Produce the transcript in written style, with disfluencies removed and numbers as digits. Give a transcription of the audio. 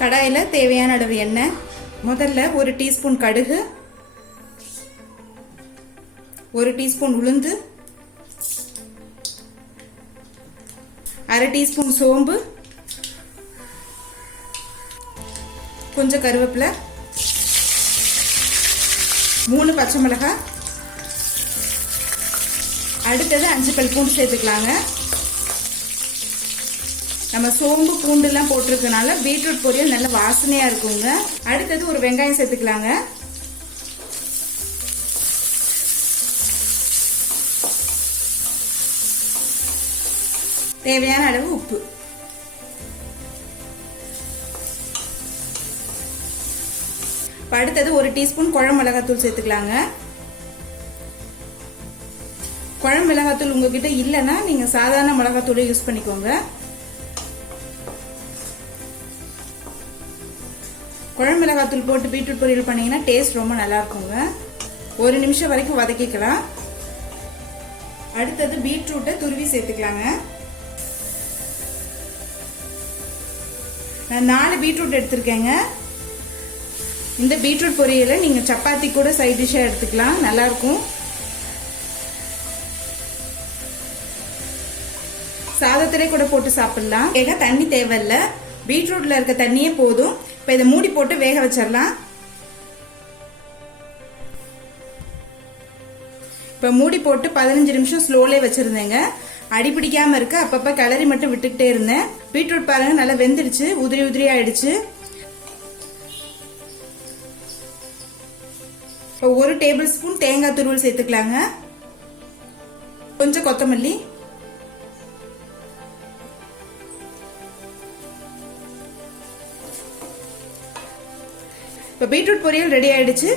கடாயில் தேவையான அளவு எண்ணெய். முதல்ல 1 டீஸ்பூன் கடுகு, 1 டீஸ்பூன் உளுந்து, 1/2 டீஸ்பூன் சோம்பு, கொஞ்சம் கருவேப்பிலை, 3 பச்சை மிளகாய். அடுத்தது 5 பல் பூண்டு சேர்த்துக்கலாங்க. நம்ம சோம்பு பூண்டுலாம் போட்டிருக்கனால பீட்ரூட் பொரியல் நல்ல வாசனையா இருக்குங்க. அடுத்தது ஒரு வெங்காயம் சேர்த்துக்கலாங்க. தேவையான அளவு உப்பு. அடுத்தது 1 டீஸ்பூன் குழம்பு மிளகாத்தூள் சேர்த்துக்கலாங்க. குழம்பு மிளகாத்தூள் உங்ககிட்ட இல்லைன்னா நீங்க சாதாரண மிளகாத்தூளை யூஸ் பண்ணிக்கோங்க. குழம்பு மிளகாத்தூள் போட்டு பீட்ரூட் பொரியல் பண்ணீங்கன்னா டேஸ்ட் ரொம்ப நல்லா இருக்குங்க. 1 நிமிஷம் வரைக்கும் வதக்கிக்கலாம். அடுத்தது பீட்ரூட்டை துருவி சேர்த்துக்கலாங்க. நான் 4 பீட்ரூட் எடுத்திருக்கேங்க. இந்த பீட்ரூட் பொரியலை நீங்க சப்பாத்தி கூட சைட் டிஷ்ஷா எடுத்துக்கலாம், நல்லா இருக்கும். சாதத்திலே கூட போட்டு சாப்பிடலாம். ஏக தண்ணி தேவையில்ல, பீட்ரூட்ல இருக்க தண்ணியே போதும். இப்ப இதை மூடி போட்டு வேக வச்சிடலாம். இப்ப மூடி போட்டு 15 நிமிஷம் ஸ்லோலே வச்சிருந்தேங்க. அடி பிடிக்காம இருக்க அப்பப்ப கிளறி மட்டும் விட்டுக்கிட்டே இருந்தேன். பீட்ரூட் பாருங்க நல்லா வெந்துடுச்சு, உதிரி உதிரி ஆயிடுச்சு. இப்போ 1 டேபிள் ஸ்பூன் தேங்காய் துருவல் சேர்த்துக்கலாங்க. கொஞ்சம் கொத்தமல்லி, இப்போ பீட்ரூட் பொரியல் ரெடி ஆயிடுச்சு.